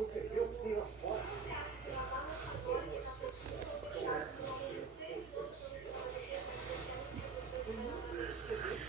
Tu quer ver o que tem lá fora?